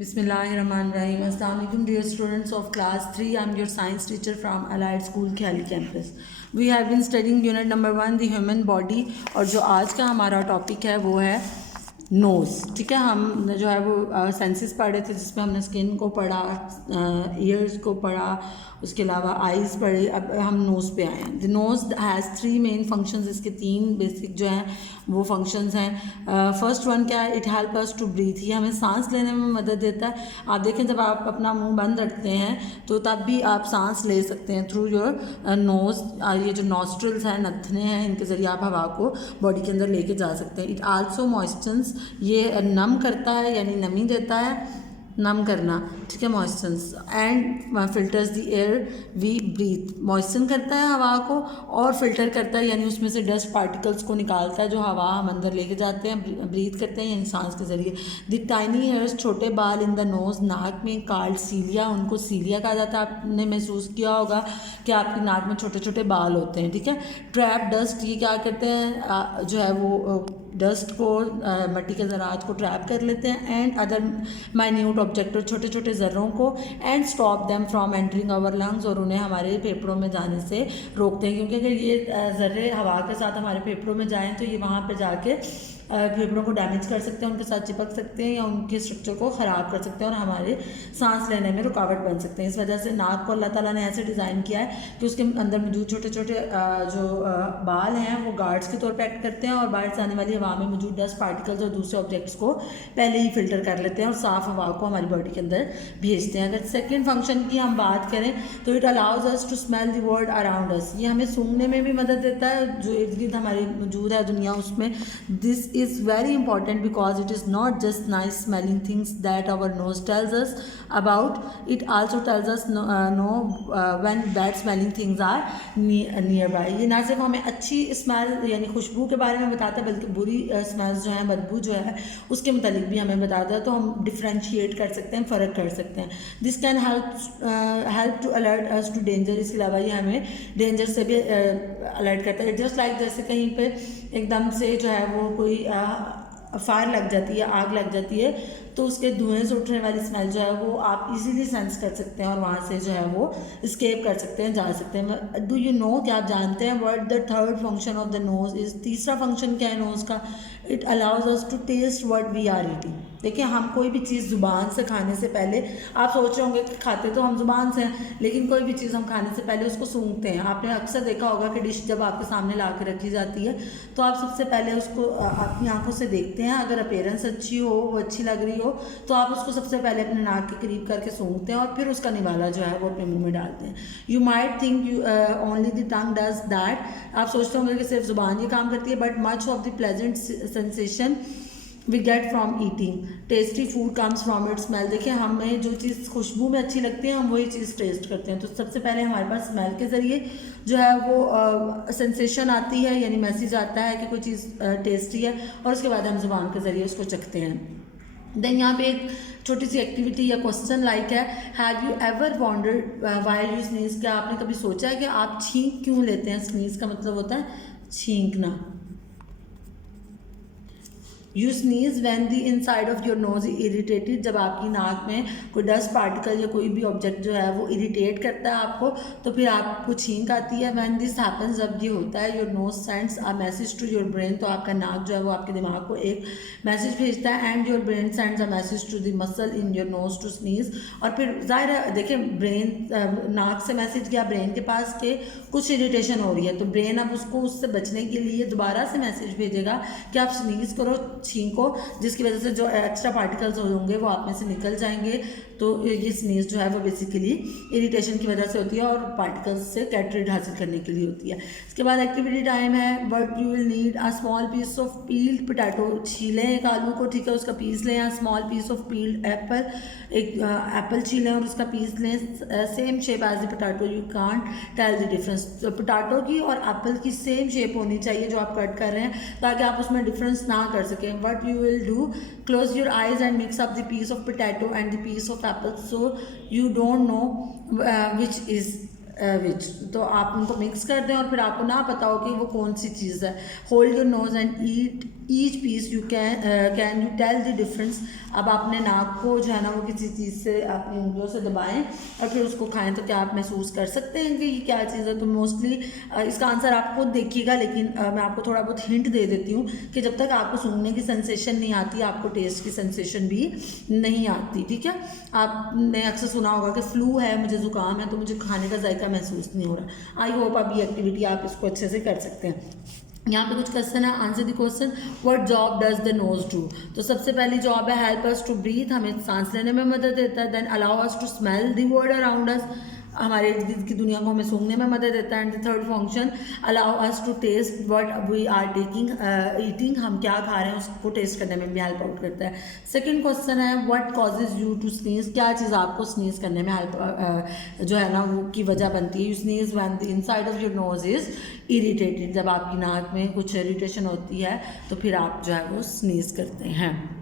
Bismillahirrahmanirrahim. Assalamu alaikum dear students of class 3. I am your science teacher from Allied School Khali campus. We have been studying unit number 1 the human body और जो आज का हमारा topic है वो है nose. ठीक है, हम जो है वो सेंसेस पढ़ रहे थे जिसमें हमने स्किन को पढ़ा, ईयर्स को पढ़ा, उसके अलावा आइज़ पढ़ी. अब हम नोज़ पे आए हैं. The nose has 3 main functions. इसके 3 बेसिक जो हैं वो फंक्शंस हैं. फर्स्ट वन क्या है? It help us to breathe. ये हमें सांस लेने में मदद देता है. आप देखें जब आप अपना मुंह बंद रखते हैं तो तब भी आप सांस ले सकते हैं थ्रू योर नोज़. ये जो नॉस्ट्रल्स हैं, नथने हैं, इनके ज़रिए आप हवा को बॉडी के अंदर लेके जा सकते हैं. It also moistens. ये नम करता है यानी नमी देता है, नम करना. ठीक है, moistens. And filters the air we breathe. Moisten करता है हवा को और फिल्टर करता है यानी उसमें से डस्ट पार्टिकल्स को निकालता है जो हवा हम अंदर लेके जाते हैं, ब्रीथ करते हैं यानी सांस के ज़रिए. द टाइनी हेयर्स, छोटे बाल इन द नोज़, नाक में, कॉल्ड सीलिया. उनको सीलिया कहा जाता है. आपने महसूस किया होगा कि आपकी नाक में छोटे छोटे बाल होते हैं. ठीक है. Trap dust. ये क्या करते हैं, जो है वो डस्ट को, मिट्टी के ज़रात को ट्रैप कर लेते हैं. एंड अदर माइन्यूट ऑब्जेक्ट, छोटे छोटे ज़र्रों को. And stop them from entering our lungs. और उन्हें हमारे फेफड़ों में जाने से रोकते हैं क्योंकि अगर ये ज़र्रे हवा के साथ हमारे फेफड़ों में जाएं तो ये वहाँ पर जाके फेफड़ों को डैमेज कर सकते हैं, उनके साथ चिपक सकते हैं या उनके स्ट्रक्चर को ख़राब कर सकते हैं और हमारे सांस लेने में रुकावट बन सकते हैं. इस वजह से नाक को अल्लाह ताला ने ऐसे डिज़ाइन किया है कि उसके अंदर मौजूद छोटे छोटे जो बाल हैं वो गार्ड्स के तौर पर एक्ट करते हैं और बाहर से आने वाली हवा में मौजूद डस्ट पार्टिकल्स और दूसरे ऑब्जेक्ट्स को पहले ही फिल्टर कर लेते हैं और साफ़ हवा को हमारी बॉडी के अंदर भेजते हैं. अगर सेकेंड फंक्शन की हम बात करें तो it allows us to smell the world around us. ये हमें सूंघने में भी मदद देता है जो इर्द गिर्द हमारी मौजूद है दुनिया उसमें. This is very important because it is not just nice smelling things that our nose tells us about. It also tells us know when bad smelling things are nearby. ये ना सिर्फ हमें अच्छी स्मेल यानी खुशबू के बारे में बताता है बल्कि बुरी स्मेल्स जो है, बदबू जो है, उसके मतलब भी हमें बताता है. तो हम डिफ्रेंशिएट कर सकते हैं, फ़र्क कर सकते हैं. This can help to alert us to danger. इसके अलावा ये हमें डेंजर से भी अलर्ट करता है. जस्ट लाइक जैसे कहीं पे एकदम से जो है वो कोई फायर लग जाती है, आग लग जाती है तो उसके धुएं से उठने वाली स्मेल जो है वो आप इजीली सेंस कर सकते हैं और वहाँ से जो है वो स्केप कर सकते हैं, जा सकते हैं. डू यू नो, क्या आप जानते हैं what the third function of the nose is? तीसरा फंक्शन क्या है नोज़ का? It allows us to taste what we are eating. देखिए, हम कोई भी चीज़ ज़ुबान से खाने से पहले, आप सोच रहे होंगे कि खाते तो हम ज़ुबान से हैं लेकिन कोई भी चीज़ हम खाने से पहले उसको सूंघते हैं. आपने अक्सर देखा होगा कि डिश जब आपके सामने ला कर रखी जाती है तो आप सबसे पहले उसको अपनी आंखों से देखते हैं. अगर अपीयरेंस अच्छी हो, वो अच्छी लग रही हो तो आप उसको सबसे पहले अपने नाक के करीब करके सूंघते हैं और फिर उसका निवाला जो है वो अपने मुंह में डालते हैं. You might think you only the tongue does that. आप सोचते होंगे कि सिर्फ ज़ुबान ये काम करती है but much of the pleasant sensation we get from eating. Tasty food comes from it smell. देखिए, हमें जो चीज़ खुशबू में अच्छी लगती है हम वही चीज़ टेस्ट करते हैं. तो सबसे पहले हमारे पास स्मेल के ज़रिए जो है वो सेंसेशन आती है यानी मैसेज आता है कि कोई चीज़ टेस्टी है और उसके बाद हम ज़ुबान के ज़रिए उसको चखते हैं. देन यहाँ पे एक छोटी सी एक्टिविटी या क्वेश्चन लाइक है, have you ever wandered while you sneeze. क्या आपने कभी सोचा है कि आप छींक क्यों लेते हैं? स्नीज का मतलब होता है छींकना. You sneeze when the inside of your nose irritated. जब आपकी नाक में कोई डस्ट पार्टिकल या कोई भी ऑब्जेक्ट जो है वो इरीटेट करता है आपको तो फिर आपको छींक आती है. वैन दिस हैपन्स, जब ये होता है, your nose sends a message to your brain. तो आपका नाक जो है वो आपके दिमाग को एक मैसेज भेजता है. And your brain sends a message to the muscle in your nose to sneeze. और फिर जाहिर है, देखिए, ब्रेन नाक से मैसेज गया ब्रेन के पास के कुछ इरीटेशन हो रही है तो ब्रेन अब उसको उससे बचने के लिए दोबारा से मैसेज भेजेगा कि आप स्नीज करो, छींको, जिसकी वजह से जो एक्स्ट्रा पार्टिकल्स होंगे वो आप में से निकल जाएंगे. तो ये स्नीज जो है वो बेसिकली इरिटेशन की वजह से होती है और पार्टिकल्स से गेट रिड हासिल करने के लिए होती है. इसके बाद एक्टिविटी टाइम है. But you will need a small piece of peeled potato. छीलें एक आलू को, ठीक है, उसका पीस लें. Small piece of peeled apple, एक एप्पल छीलें और उसका पीस लें. Same shape as the potato. You can't tell the difference. Potato की और एप्पल की सेम शेप होनी चाहिए जो आप कट कर रहे हैं ताकि आप उसमें डिफरेंस ना कर सकें. What you will do, close your eyes and mix up the piece of potato and the piece of apple so you don't know which is विच, तो आप उनको मिक्स कर दें और फिर आपको ना पता हो कि वो कौन सी चीज़ है। Hold your nose and eat each piece, you can you tell the difference. अब आपने नाक को जो है ना वो किसी चीज़ से अपनी उंगलियों से दबाएं और फिर उसको खाएं, तो क्या आप महसूस कर सकते हैं कि ये क्या चीज़ है? तो मोस्टली इसका आंसर आप खुद देखिएगा, लेकिन मैं आपको थोड़ा बहुत हिंट दे देती हूँ कि जब तक आपको सूंघने की सेंसेशन नहीं आती, आपको टेस्ट की सेंसेशन भी नहीं आती, ठीक है। आपने अक्सर सुना होगा कि फ्लू है, मुझे ज़ुकाम है, तो मुझे खाने का जायका महसूस नहीं हो रहा। आई होप आप ये एक्टिविटी आप इसको अच्छे से कर सकते हैं। यहाँ पे कुछ क्वेश्चन है, answer the question. What job does the nose do? तो सबसे पहली जॉब है हेल्प अस टू ब्रीथ, हमें सांस लेने में मदद देता है। Then allow us to smell the world around us, हमारे इर्द गिर्द की दुनिया को हमें सूंघने में मदद देता है। And the third function allow us to taste what we are taking eating, हम क्या खा रहे हैं उसको टेस्ट करने में भी हेल्प आउट करता है। सेकंड क्वेश्चन है what causes you to sneeze, क्या चीज़ आपको स्नीज करने में हेल्प जो है ना वो की वजह बनती है। You sneeze when the inside of your knows is irritated, जब आपकी नाक में कुछ इरिटेशन होती है तो फिर आप जो है वो स्नीज करते हैं।